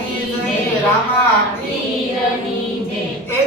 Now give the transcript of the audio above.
કી એક રામા પીરની જય એ